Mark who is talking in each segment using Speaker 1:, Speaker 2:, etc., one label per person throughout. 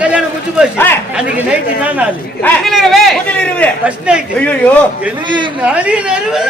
Speaker 1: கல்யாணம் முடிச்சு போச்சு. அன்னைக்கு நைட்டு என்ன நாள்
Speaker 2: முதலிரவே.
Speaker 3: முதலிரவு
Speaker 1: ஃபர்ஸ்ட் நைட் ஐயோ எனக்கு நாளே நறுவு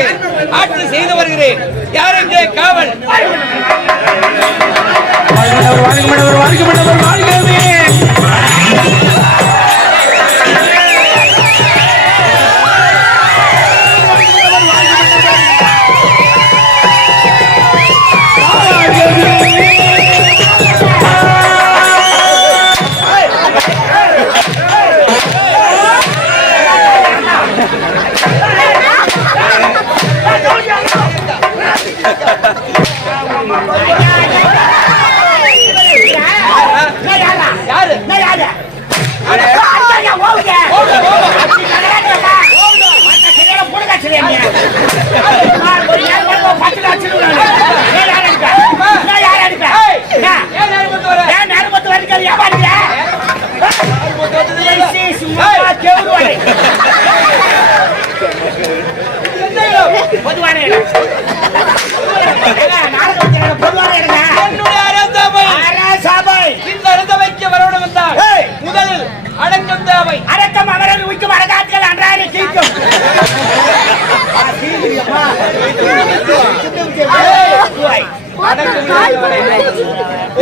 Speaker 2: சிறப்பாக ஆட்சி செய்து வருகிறேன். யார் எங்கே காவல்? யாரு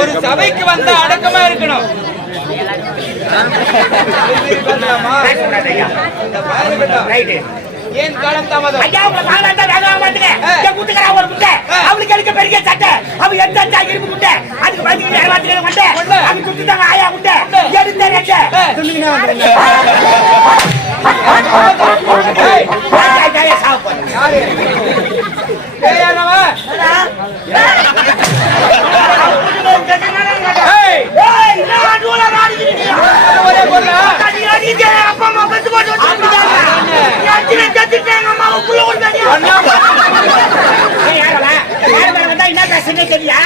Speaker 3: ஒரு
Speaker 2: சபைக்கு வந்தா அடக்கமா இருக்கணும். ஏன் காலம் தாமதம்
Speaker 3: ஐயா வேணாம் மாட்டேங்க. என் கூட்டுக்காரன் ஒரு முட்டை. அவளுக்கு எடுக்க பெரிய சட்டை. அவ எந்த இரும்பு முட்டை. அதுக்கு முட்டை. அது ஆயா முட்டை. எடுத்த ரெட்டை. துணிங்கன்னா வந்துருங்க.
Speaker 2: ஏய்,
Speaker 3: ஆயா, ஆயா, சாவ போறேன்.
Speaker 2: யாரு? ஏயானவன்? ஏய்,
Speaker 3: ஏய், நான் நூலை நாடிக்கிறீங்க.
Speaker 2: ஒரே பொருளா?
Speaker 3: அடி, அடிங்க, அப்பா அம்மா பெத்து போட்டு வச்சிருக்காங்க. என் அண்ணனை செத்துட்டாங்க, அம்மாவை புள்ள கொடுத்தாங்க. ஏய், யாரவா? யார் மேல வந்தா என்ன பேசுறீங்க தெரியா?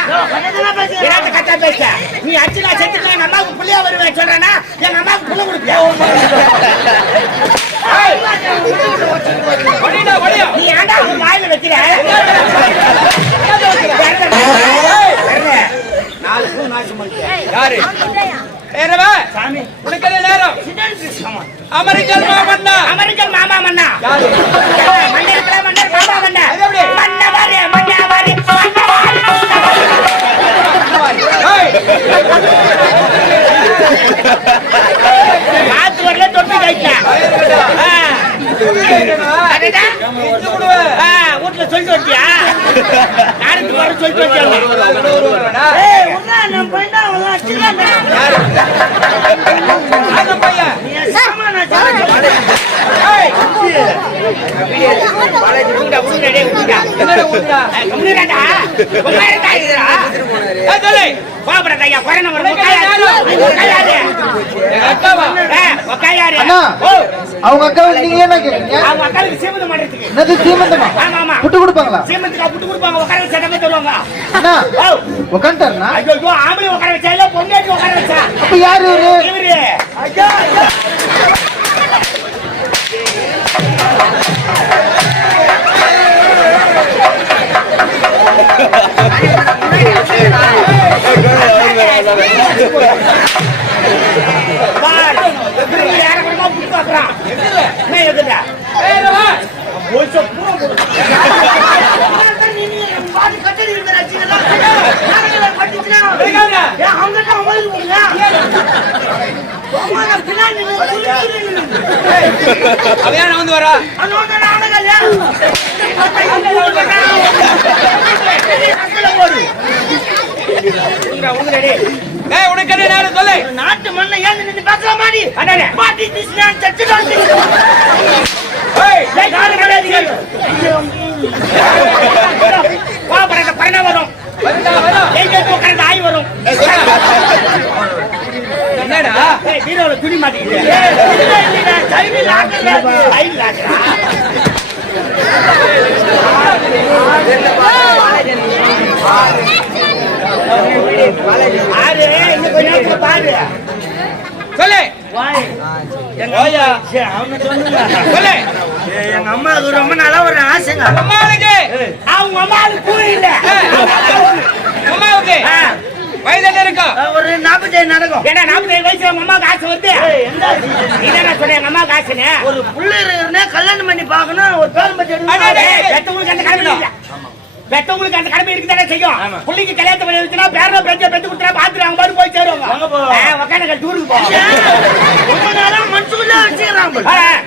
Speaker 3: என்னத்த கத்தா பேசுற? நீ அர்ச்சனா செத்துட்டா எங்க அம்மாவுக்கு புள்ளையா வருவேன் சொல்றேனா? எங்க அம்மாவுக்கு புள்ள கொடுப்பியா?
Speaker 2: ஏய், ஒடிடா, ஒடியா.
Speaker 3: நீ ஏன்டா அவன் வாயில வைக்கிற? நாலு பூ நாசம் பண்ணிட்டேன்.
Speaker 2: யாரு? ஏறவா?
Speaker 3: சாமி
Speaker 2: உனக்கு என்ன நேரம் அமெரிக்கன் மாமன்னா
Speaker 3: அமெரிக்கன் மாமா மன்னா? மன்னர் மன்னர் மாமா? மன்னவாரி மன்னவாரி மன்னவாரி
Speaker 2: ஏய்,
Speaker 3: காத்து வரல?
Speaker 2: இந்து விடுவேன்.
Speaker 3: வீட்டுல சொல்லிட்டு வச்சியா நாடத்துக்கு வர சொல்லிட்டு வச்சியா பையனா.
Speaker 4: அவங்க அக்காவுக்கு நீங்க என்ன கேக்குறீங்க?
Speaker 3: அவங்க அக்காளுக்கு சீமந்தம் பண்றதுக்கு
Speaker 4: என்னது சீமந்தமா?
Speaker 3: ஆமா ஆமா
Speaker 4: புட்டு கொடுப்பாங்களா?
Speaker 3: சீமந்துக்கு புட்டு கொடுப்பாங்க உட்கார வச்சு சட்டமே தருவாங்க
Speaker 4: அண்ணா
Speaker 3: ஓ
Speaker 4: உக்காந்துட்டாருண்ணா.
Speaker 3: ஐயோ ஆம்பளை உட்கார வச்சா இல்ல பொண்ணாட்டி உட்கார வச்சா?
Speaker 4: அப்ப யாரு இவரு?
Speaker 2: ஐயா
Speaker 1: ஏன்
Speaker 3: வந்து வரா.
Speaker 1: அது
Speaker 3: ஏய் உனக்கு என்ன நேரம் சொல்லு
Speaker 1: நாட்டு மண்ணை ஏன் நின்னு பேசலாமா நீ? பாட்டி திசுனான் சச்சுனான் திசு. ஏய், ஏய், காது கிடையாது. வா, பரட்ட, பரண வரும்.
Speaker 3: வருதா வரும்
Speaker 1: எங்க இருந்து உட்கார்ந்து ஆய் வரும்.
Speaker 3: என்னடா
Speaker 1: ஏய், பீரோல துணி மாட்டிக்கிது. ஏய், இல்ல, இல்லடா, சைடு லாக்கர்ல இருக்கு. சைடு லாக்கரா? பாரு, இன்னும் கொஞ்ச நேரத்துல பாரு.
Speaker 3: சொல்லு.
Speaker 1: எங்க. அம்மா- எங்க ரொம்ப நாளா ஒரு ஆசைங்க.
Speaker 3: அம்மாவுக்கு?
Speaker 1: அவங்க அம்மாவுக்கு இல்ல.
Speaker 3: அம்மாவுக்கு. வயது என்ன இருக்கும்
Speaker 1: ஒரு நாற்பத்தேழு நடக்கும். ஏன்னா நாற்பத்தேழு வயசுல உங்க அம்மாவுக்கு ஆசை வருது? நீ தானே சொன்ன எங்க அம்மாவுக்கு ஆசைன்னு? ஒரு புள்ள கல்யாணம் பண்ணி பார்க்கணும் ஒரு பேரம் பத்தி. பெத்தவங்களுக்கு அந்த இல்ல. பெத்தவங்களுக்கு அந்த கடமை இருக்குதானே செய்யும்? புள்ளிக்கு கல்யாணம் பண்ணி வச்சுனா பேர பெற்ற பெத்து கொடுத்தா பாத்துட்டு அவங்க பாட்டு போய் சேருவாங்க. ஒக்கானக்கல் டூருக்கு போவாங்க மனசுக்குள்ள வச்சுக்கிறாங்க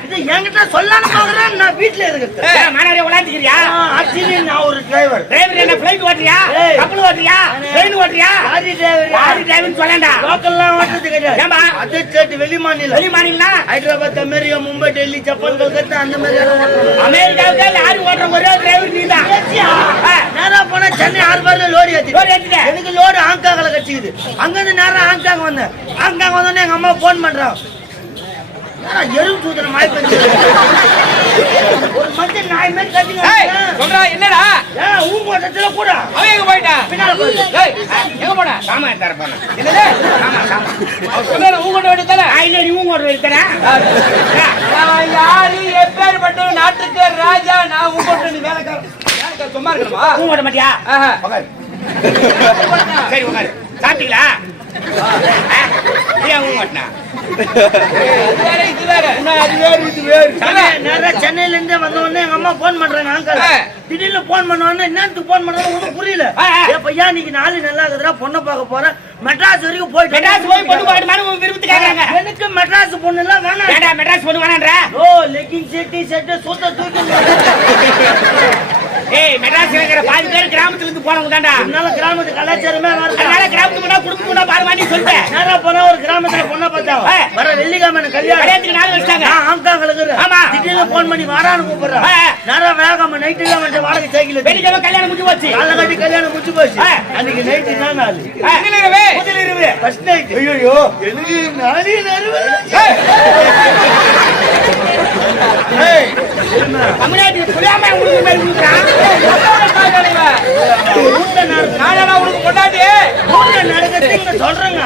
Speaker 1: இது என்கிட்ட சொல்லாம பாக்குறேன் நான் வீட்டுல இருக்கிறேன். மாணவரே உலாத்திக்கிறியா? ஆக்சுவலி நான் ஒரு டிரைவர் டிரைவர் என்ன பிளைட் ஓட்டுறியா? கப்பல் ஓட்டுறியா? ட்ரெயின் ஓட்டுறியா? லாரி டிரைவர் லாரி டிரைவர் சொல்லண்டா. லோக்கல்லாம் ஓட்டுறது கிடையாது. ஏமா அது ஸ்டேட் வெளி மாநிலம். வெளி மாநிலம் ஹைதராபாத் அமெரிக்கா மும்பை டெல்லி ஜப்பான் கல்கத்தா அந்த மாதிரி அமெரிக்காவுக்கு லாரி ஓட்டுற ஒரே டிரைவர் நீ தான். நேரா போனா சென்னை ஆர்பார்ல லோரி ஏத்தி எனக்கு லோடு ஹாங்காங்ல கட்சிக்குது. அங்க இருந்து நேரா ஹாங்காங் வந்தேன். ஹாங்காங் வந்தோடனே எங்க அம்மா போன் பண்றான் எறும்பு சூத்திர மாதிரி பண்ணி ஒரு நாய் மாதிரி கட்டிங்க
Speaker 3: சொல்றா என்னடா?
Speaker 1: ஏன் ஊங்க ஓட்டத்துல கூட.
Speaker 3: அவன் எங்க போயிட்டான்?
Speaker 1: பின்னால போய்
Speaker 3: ஏய் எங்க போன?
Speaker 1: சாமா தர போன
Speaker 3: என்னது?
Speaker 1: நீ வைத்தனா
Speaker 3: நான் யாரு? எப்பேற்பட்ட நாட்டுக்கு ராஜா நான் வேலைக்காரன் வேலைக்காரன் சும்மா இருக்கணுமா?
Speaker 1: ஊங்க ஓட்ட மாட்டியா? சரி உட்காரு சாப்பிட்டீங்களா? சென்னையில இருந்து வந்த உடனே எங்க அம்மா போன் பண்றாங்க. திடீர்னு போன் பண்ண உடனே என்னத்துக்கு போன் பண்றாங்க ஒண்ணும் புரியல. பையா இன்னைக்கு நாலு நல்லா இருக்குதுடா பொண்ணை பார்க்க போறேன். மெட்ராஸ் வரைக்கும் போயிட்டு
Speaker 3: மெட்ராஸ் போய் பொண்ணு கேக்குறாங்க.
Speaker 1: எனக்கு மெட்ராஸ் பொண்ணு எல்லாம் வேணாம்.
Speaker 3: ஏடா மெட்ராஸ் பொண்ணு
Speaker 1: ஓ லெக்கிங் ஷர்ட் டி ஷர்ட் சூத்த தூக்கி
Speaker 3: ஏய் மெட்ராஸ்ல இருக்கிற பாதி பேர் கிராமத்துல இருந்து போனவங்க தான்டா
Speaker 1: அதனால கிராமத்து கலாச்சாரமே.
Speaker 3: அதனால போனா பாரு மாட்டி சொல்லிட்டேன்.
Speaker 1: நேரா போனா ஒரு கிராமத்துல பொண்ணை பார்த்தாங்க
Speaker 3: ஆ.
Speaker 1: வர வெள்ளிக்கிழமை எனக்கு கல்யாணம்.
Speaker 3: கல்யாணத்துக்கு நாள்
Speaker 1: நான்
Speaker 3: ஆமா.
Speaker 1: திடீர்னு போன் பண்ணி வாடான்னு கூப்பிடுறேன். நேரா வேகாம நைட்டு வந்து வாடகை சைக்கிள்
Speaker 3: கல்யாணம் முடிஞ்சு போச்சு.
Speaker 1: கட்டி கல்யாணம் முடிச்சு போச்சு. அன்னைக்கு நைட்டு என்ன நாள்?
Speaker 3: முதலிரவே.
Speaker 1: முதல் இரவு ஃபர்ஸ்ட் நைட்
Speaker 2: ஐயோ எனக்கு நாளே நறுவு
Speaker 3: ஏய்,
Speaker 2: ஏய்
Speaker 3: தமிழ்நாட்டுக்கு புரியாம உங்களுக்கு மேல நானா உனக்கு கொண்டாடி
Speaker 1: நடக்கிறது சொல்றேங்க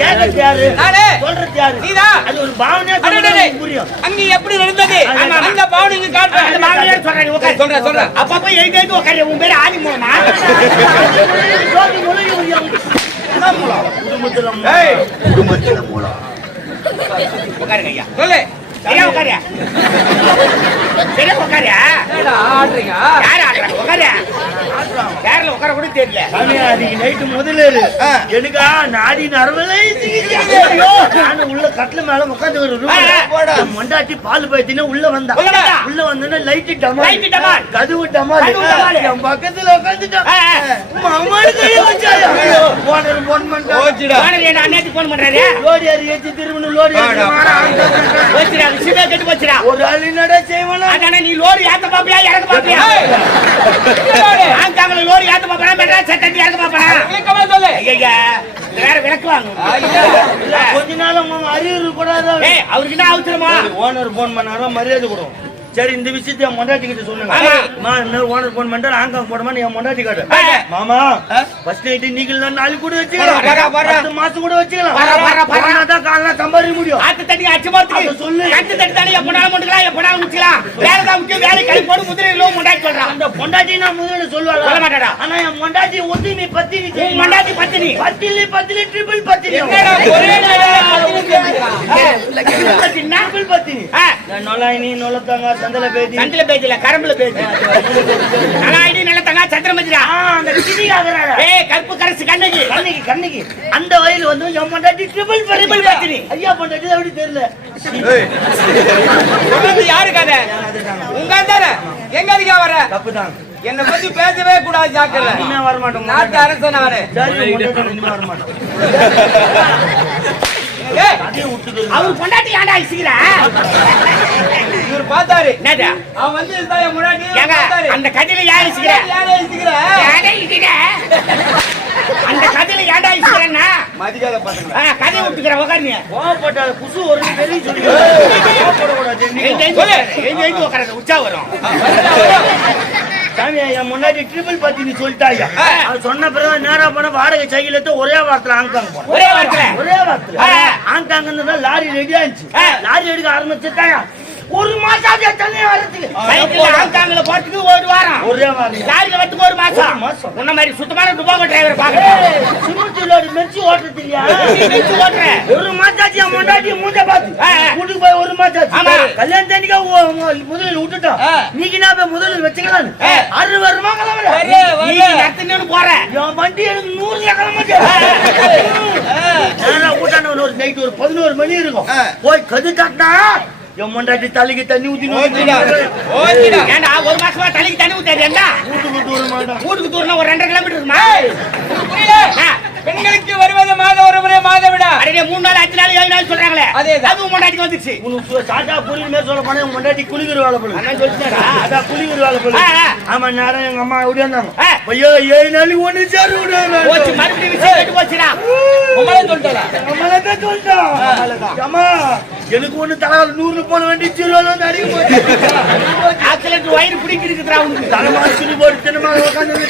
Speaker 1: கேட்கறது யாரு சொல்றது யாரு
Speaker 3: நீதான்.
Speaker 1: அது ஒரு பாவனையா புரியும்
Speaker 3: அங்க எப்படி நடந்தது
Speaker 1: ஆமா.
Speaker 3: அந்த பாவனை இங்க காட்டுறேன்
Speaker 1: பாவனையா சொல்றேன்,
Speaker 3: சொல்றேன் சொல்றேன்
Speaker 1: அப்பப்ப எழுதி எழுதி உன் பேரு ஆதி மூலமா ஜோதி மூலம் குடும்பத்துல மூலம். உட்காருங்க ஐயா
Speaker 3: சொல்லு
Speaker 1: சரியா உட்காரியா சரியா உட்காரியா
Speaker 3: ஆடுறீங்க?
Speaker 1: யார் ஆடுறா? உட்காரியா யாரில் உட்கார கூட தெரியல.
Speaker 2: அன்னைக்கு நைட்டு முதலேரு
Speaker 1: எனக்கா நாடி நரவலை நானும் உள்ள கட்டில மேல உட்காந்து ஒரு. போடா. மொண்டாட்டி பால் பயத்தினா உள்ள வந்தா.
Speaker 3: உள்ள வந்தா?
Speaker 1: உள்ள வந்தோடனே லைட்டு டமால். கதவு டமால். என் பக்கத்துல வச்சாயா? போனர் போன்
Speaker 3: போன் பண்றாரு?
Speaker 1: லோரி ஏறி ஏத்தி திரும்பணும் லோரி.
Speaker 3: போச்சுடா விஷயமே கெட்டு போச்சுடா.
Speaker 1: ஒரு ஆள் என்னடா செய்வானா?
Speaker 3: நீ லோரி ஏத்த பாப்பியா? இறக்க பாப்பியா? ஆங்காங்கல லோரி ஏத்த பாப்பா மெட்ராஸ் சட்டத்தி இறக்க பாப்பா விளக்கமா சொல்லு? ஐயா இந்த வேற விளக்கு வாங்க
Speaker 1: கொஞ்ச நாள்
Speaker 3: ஏய் அவருக்கு என்ன அவசரமா
Speaker 2: ஓனர் போன் பண்ணாரா மரியாதை கொடுக்கும்
Speaker 1: சரி இந்த விஷயத்தை என் மொண்டாட்டி கிட்ட சொல்லுங்க. ஓனர் போன் பண்ணிட்டு ஹாங்காங் போடுமா என் மொண்டாட்டி காட்டு. மாமா ஃபர்ஸ்ட் நைட் நீங்க நாலு கூட வச்சுக்கலாம்.
Speaker 3: வரா.
Speaker 1: பத்து மாசம் கூட வச்சுக்கலாம். தான் காலைல சம்பாதிக்க முடியும்.
Speaker 3: ஆத்து தண்ணி அச்சு
Speaker 1: அதை சொல்லு.
Speaker 3: கட்டு தண்ணி தானே எப்பனாலும் முட்டுக்கலாம் எப்பனாலும் முச்சுக்கலாம் வேலை தான் முக்கியம். வேலை கை போடு முதிரை லோ முண்டாட்டி சொல்றான்
Speaker 1: அந்த பொண்டாட்டி நான் முதல்ல சொல்லுவாங்க
Speaker 3: சொல்ல மாட்டாடா.
Speaker 1: ஆனா என் பொண்டாட்டி ஒத்தினி பத்தினி
Speaker 3: உன் மண்டாட்டி பத்தினி.
Speaker 1: பத்தினி பத்தினி ட்ரிபிள் பத்தினி.
Speaker 2: என்னடா ஒரே பத்தினி கேக்குறான்?
Speaker 3: பத்தினா?
Speaker 1: ட்ரிபிள் நொலாயினி நொலத்தாங்க சந்தல பேதி
Speaker 3: சந்தில பேஜில கரம்புல பேஜி. நல்லா ஐடி நல்ல தங்கா சந்திரமதிரா
Speaker 1: ஆ, அந்த ஆகுறாங்க
Speaker 3: ஏய் கருப்பு கரசு கண்ணகி.
Speaker 1: கண்ணிக்கு கண்ணிக்கு அந்த வயல் வந்து என் பொண்டாட்டி ட்ரிபிள்
Speaker 3: பத்தினி.
Speaker 1: ஐயா பொண்டாட்டி எப்படி தெரியல?
Speaker 2: கதை? உங்க தானே எங்க அதிகா வர
Speaker 1: தப்புதான்.
Speaker 2: என்னை பத்தி பேசவே கூடாது ஜாக்கிரதை.
Speaker 1: இனிமே வர மாட்டோம்
Speaker 2: நாட்டு அரசன்
Speaker 1: இனிமே வர மாட்டோம்
Speaker 3: அவர் பொண்டாட்டி ஏன்டா அடிச்சுக்கிற
Speaker 2: இவர் பார்த்தாரு அவன் வந்து என் முன்னாடி
Speaker 3: அந்த கதையில
Speaker 2: யாரை
Speaker 3: ஏன்டா இடிக்கிற? அந்த கதையில ஏன்டா அடிச்சுக்கிறேன்னா
Speaker 2: மதிக்காத பசங்க
Speaker 3: கதையை விட்டுக்கிற உக்காருங்க
Speaker 1: கோவப்பட்ட குசு ஒரு பெரிய சொல்லி கோவப்படக்கூடாது
Speaker 3: உச்சா வரும்
Speaker 1: சாமி என் முன்னாடி ட்ரிபிள் பத்தி நீ சொல்லிட்டாயா. அது சொன்ன பிறகு நேரா போன வாடகை சைக்கிள் எடுத்து ஒரே வாரத்துல ஆங்காங்
Speaker 3: ஒரே வாரத்துல?
Speaker 1: ஒரே வாரத்துல.
Speaker 3: ஆ.
Speaker 1: ஆங்காங்க லாரி ரெடி ஆயிடுச்சு
Speaker 3: ஆ.
Speaker 1: லாரி எடுக்க ஆரம்பிச்சுட்டாயா ஒரு மாசம் ஆச்சு தண்ணி வரதுக்கு
Speaker 3: சைக்கிள் ஹாங்காங்ல போறதுக்கு ஒரு வாரம்.
Speaker 1: ஒரே வாரம்.
Speaker 3: வரதுக்கு ஒரு மாசம். உன்ன மாதிரி சுத்தமான டுபாகோ டிரைவர் பாக்குறேன்
Speaker 1: சிமெண்ட் லோடு மெர்ச்சி ஓட்டுறது இல்லையா?
Speaker 3: மெர்ச்சி ஓட்டுறேன்.
Speaker 1: ஒரு மாசாச்சு என் முன்னாடி மூஞ்ச
Speaker 3: ஆ.
Speaker 1: வீட்டுக்கு போய் ஒரு மாசாச்சு
Speaker 3: ஆமா.
Speaker 1: கல்யாணத்தன்னைக்கா முதலில் விட்டுட்டோம். நீங்க என்ன போய் முதலில் வச்சுக்கலாம். அறுபது வருமா கிளம்புற
Speaker 2: வரு, வரு.
Speaker 3: நீ நடத்துன்னு போற.
Speaker 1: என் வண்டி எனக்கு நூறுல கூட்டாண்ட ஒரு நைட் ஒரு பதினோரு மணி இருக்கும். போய் கது தாட்டினா என் மொண்டாட்டி தலைக்கு தண்ணி ஊத்தி
Speaker 3: ஒரு மாசமா தலைக்கு தண்ணி ஊத்தாது என்ன
Speaker 1: வீட்டுக்கு
Speaker 3: ஒரு ரெண்டரை கிலோமீட்டர் இருக்குமா?
Speaker 2: புரியல
Speaker 3: ஆ.
Speaker 2: பெண்களுக்கு வருவது மாதம் ஒரு முறை மாத
Speaker 3: அடடே மூணு நாள் அஞ்சு நாள் ஏழு நாள் சொல்றாங்களே.
Speaker 2: அதேதான்.
Speaker 3: அதுவும் முன்னாடிக்கு வந்துருச்சு.
Speaker 1: உனக்கு சாட்டா புரியுமே சொல்ல போனா முன்னாடி குளிக்கிற வேலை போல.
Speaker 3: அண்ணன் சொல்லிட்டாரா?
Speaker 1: அதான் குளிக்கிற வேலை போல. ஆமா நேரம் எங்க அம்மா
Speaker 3: ஆ.
Speaker 1: ஐயோ ஏழு நாளைக்கு ஒண்ணு சேரு
Speaker 3: போச்சு மறுபடியும் விஷயம் கெட்டு போச்சுடா.
Speaker 2: உங்களே சொல்லிட்டா
Speaker 1: அம்மாலதான் சொல்லிட்டான். அம்மா எனக்கு ஒண்ணு தலால் நூறு போன வேண்டி வந்து அடிக்க போச்சு.
Speaker 3: வயிறு பிடிக்கிறதுக்குறா உனக்கு.
Speaker 1: தலைமா சிறு போட்டு தினமா உட்காந்து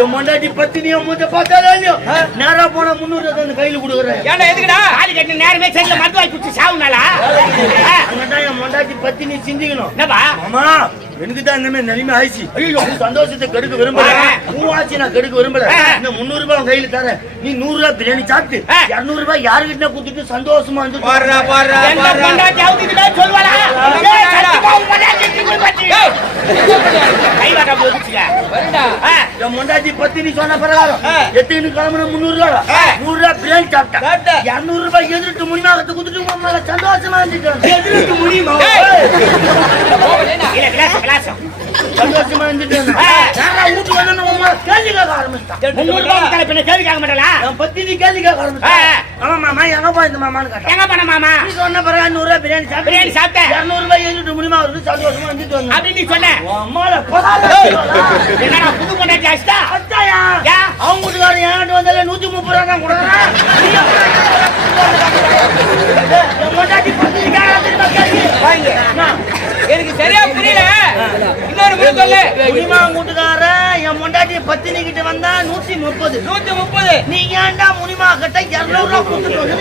Speaker 1: என் முண்டாட்டி பத்தினியா மூஞ்ச பார்த்தாலே இல்லையோ? நேரா போனா முன்னூறு கையில கொடுக்குறேன்.
Speaker 2: எதுக்குடா
Speaker 3: தாலி கட்டின நேரமே சரியில்ல மருந்து வாங்கி குடிச்சு சாவுனாலா
Speaker 1: முண்டாட்டி பத்தினி சிந்திக்கணும்.
Speaker 3: என்னப்பா?
Speaker 1: எனக்கு தான் மாதிரி நிலைமை ஆயிடுச்சு. ஐயோ சந்தோஷத்தை கெடுக்க விரும்பல. ஆச்சு நான் கெடுக்க விரும்பல. இந்த முந்நூறு ரூபாய் கையில தரேன். நீ நூறு ரூபாய் பிரியாணி சாப்பிட்டு. இருநூறு ரூபாய் யாருக்கிட்ட குடுத்துட்டு சந்தோஷமா வந்து
Speaker 3: திரும்பி பாத்தி.
Speaker 1: நீ சொன்ன பிரகாரம். எத்தனை கிளம்புன முந்நூறு ரூபாய். நூறு ரூபாய் பிரியாணி சாப்பிட்டேன்.
Speaker 2: சாப்பிட்ட.
Speaker 1: இருநூறு ரூபாய் எதிர்த்து முடியுமா அதை குடுத்துட்டு உன் மேல சந்தோஷமா இருந்துட்டு எதிர்த்து முடியுமா
Speaker 3: ஏய்.
Speaker 2: போகலேனா
Speaker 3: இல்ல, விலாசம், விலாசம்.
Speaker 1: சந்தோஷமா இருந்துட்டு
Speaker 3: ஆ.
Speaker 1: வந்து உன் கேள்வி கேட்க ஆரம்பிச்சிட்டான்
Speaker 3: முந்நூறு ரூபாய் கொடுத்தாலும் பின்ன கேள்வி கேட்க மாட்டாளா?
Speaker 1: பத்தி நீ கேள்வி கேட்க ஆரம்பிச்சிட்டான் ஆமா மாமா எங்க போய் மாமான்னு கேட்டான்
Speaker 3: எங்க போன மாமா?
Speaker 1: நீ சொன்ன பிறகு நூறு ரூபாய் பிரியாணி சாப்பிட்டு
Speaker 3: பிரியாணி சாப்பிட்டேன்.
Speaker 1: ரூபாய் எழுதிட்டு முடியுமா சந்தோஷமா இருந்துட்டு வந்தேன்
Speaker 3: நீ சொன்ன.
Speaker 1: அம்மால
Speaker 3: என்னடா புது
Speaker 1: அவங்க வீட்டுக்காரன் வந்தால நூத்தி முப்பது ரூபா தான் கொடுக்குறேன் கேள்வி.
Speaker 2: வாங்க சரியா புரியல இன்னொரு முறை சொல்லு
Speaker 1: புரியுமா வீட்டுக்காரன் என் பொண்டாட்டி பத்தினி கிட்ட வந்தா நூத்தி முப்பது
Speaker 2: நூத்தி முப்பது
Speaker 1: நீ ஏன்டா முனிமா கிட்ட இருநூறு ரூபா கொடுத்துட்டு வந்து.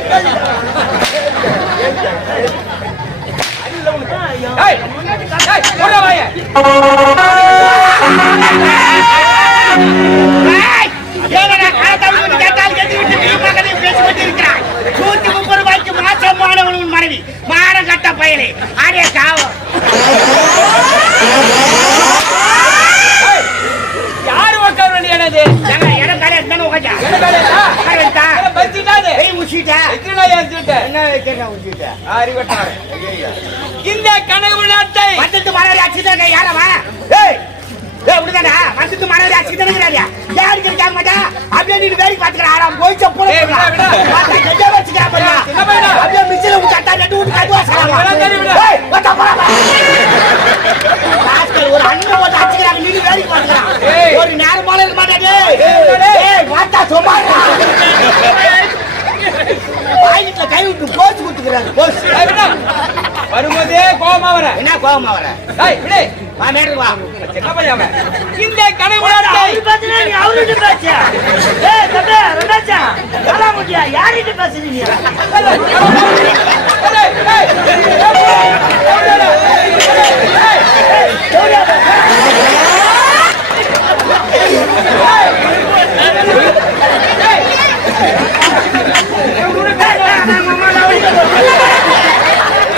Speaker 3: நூத்தி முப்பது ரூபாய்க்கு மாணவன் உன் மனைவி. மானம் கட்ட பயலே. காவம்
Speaker 2: ஏய், யாரு உட்கார வேண்டியது என்ன
Speaker 3: வைக்கிறேன் உச்சிட்டா?
Speaker 2: அறிவட்டார் இந்த கனவு நாட்டை
Speaker 3: வந்துட்டு மனைவி அடிச்சுட்டாங்க யாரவா ஏய் அப்படிதாடா வந்துட்டு மனைவி அடிச்சுட்டாங்க யாரு கேட்க மாட்டா? அப்படியே நீ வேலைக்கு பாத்துக்கிற ஆறாம் போய் செப்பல வச்சுக்கா. அப்படியே மிச்சில உட்கார்ந்தா நட்டு விட்டு ராஸ்கல் ஒரு அண்ணன் வந்து அடிச்சுக்கிறாங்க நீ வேலைக்கு பாத்துக்கறான். ஒரு நேரம் போல இருக்க மாட்டாடே வாட்டா சும்மாடா பாக்கெட்ல கை விட்டு
Speaker 2: ஏய், விடா. வரும்போதே கோபமா வர.
Speaker 3: என்ன கோபமா வர?
Speaker 2: இந்த
Speaker 1: நீ அவர்கிட்ட பேசு. ஏய், தம்பி, ரெண்டாச்சா, காலாமுட்டியா, யார்கிட்ட பேசுறீங்க? ஜோடியா பேசு.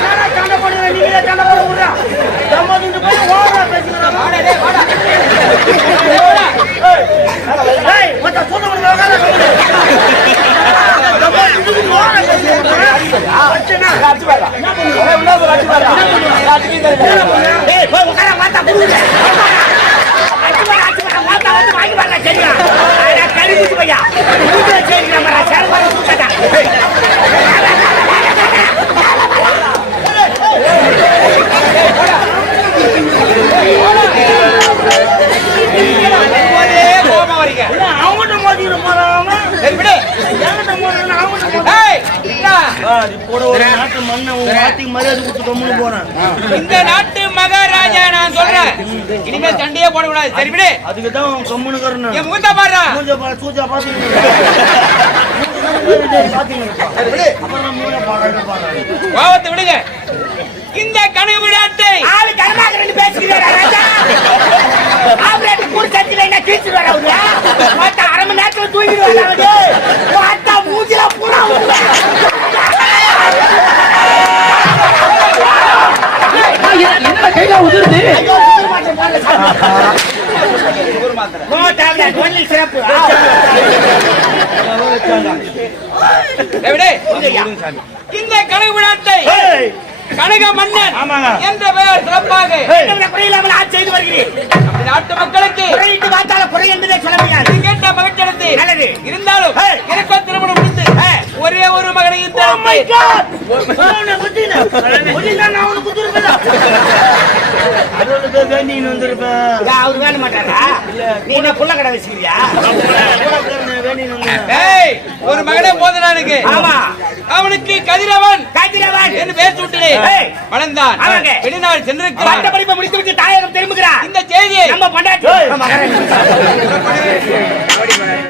Speaker 1: நானா சண்டை போடுவேன், நீங்களே சண்டை போட விடுறா. நம்ம ரெண்டு பேரும் ஓவரா பேசிக்கிறோம். ஏய், மொத்த சொந்த முடிஞ்ச உட்கார சொல்லு. நம்ம ரெண்டு பேரும் ஓவரா பேசிக்கிறோம். வச்சேனா? என்ன பண்ணுவ?
Speaker 3: ஏய் போய் உட்கார மாத்தா புடுங்க அச்சு வர அச்சு வர மாத்தா வந்து வாங்கி வரல சரியா அட கறி குச்சி பையா. குச்சி சரி நம்ம சேர வர சுத்தடா
Speaker 2: வரும்போதே கோபமா வரீங்க
Speaker 1: இல்ல, அவன்கிட்ட மோதிக்கிட்டு போறான் அவன்.
Speaker 2: சரி விடு
Speaker 1: என்கிட்ட மோதுறான், அவன்கிட்ட மோதுறான்.
Speaker 2: ஏய் என்ன?
Speaker 1: ஆ, நீ போட ஒரு நாட்டு மண்ணை உன் வாத்திக்கு மரியாதை கொடுத்து கம்முன்னு போறேன்
Speaker 2: இந்த நாட்டு மகாராஜா நான் சொல்றேன். இனிமே சண்டையே போடக்கூடாது. சரி விடு.
Speaker 1: அதுக்கு தான் கம்முன்னு இருக்கிறான்
Speaker 2: என்
Speaker 1: மூஞ்ச பாரு, மூஞ்ச
Speaker 2: விடுங்க. இந்த கனவு நாட்டை
Speaker 3: ஆளு கர்மாக ரெண்டு பேசிக்கிறாரா ராஜா? ஆபரேட் கூட சத்தில என்ன கீச்சு வர அரை மணி நேரத்துல தூக்கிட்டு வர அவரு மாத்தா மூஞ்சில பூரா
Speaker 4: என்ன கையில உதிருது
Speaker 3: ஐயோ சுத்தர் மாட்டேன் போடல நோ டேப்லெட் ஒன்லி சிறப்பு
Speaker 2: இந்த கனவு
Speaker 1: ஏய்,
Speaker 2: கனக மன்னன். என்ற பெயர் சிறப்பாக
Speaker 3: குறையில்லாமல் ஆட்சி செய்து வருகிறேன்
Speaker 2: நாட்டு மக்களுக்கு
Speaker 3: குறையிட்டு பார்த்தால குறை என்பதை சொல்ல முடியாது.
Speaker 2: நீ கேட்ட மகிழ்ச்சி
Speaker 3: நல்லது.
Speaker 2: இருந்தாலும் தரத்தை
Speaker 1: God! அவனை குத்தின. குத்தினா நான் அவனை குத்திருப்பேன்டா. அதோட போய் வேண்டின்னு வந்திருப்பேன்.
Speaker 3: அவர் வேண மாட்டாரா? நீ என்ன புள்ள கடை வச்சுக்கிறியா
Speaker 2: ஒரு மகனே போதும் எனக்கு
Speaker 3: ஆமா.
Speaker 2: அவனுக்கு கதிரவன்.
Speaker 3: காத்திரவான்
Speaker 2: என்று பேர் சூட்டினேன்
Speaker 3: ஏய்.
Speaker 2: வளர்ந்தான். வெளிநாடு
Speaker 3: பட்ட
Speaker 2: சென்றிருக்கிறான்
Speaker 3: படிப்பை முடித்து விட்டு தாயகம் திரும்புகிறார்
Speaker 2: இந்த செய்தியை
Speaker 3: நம்ம. மகன்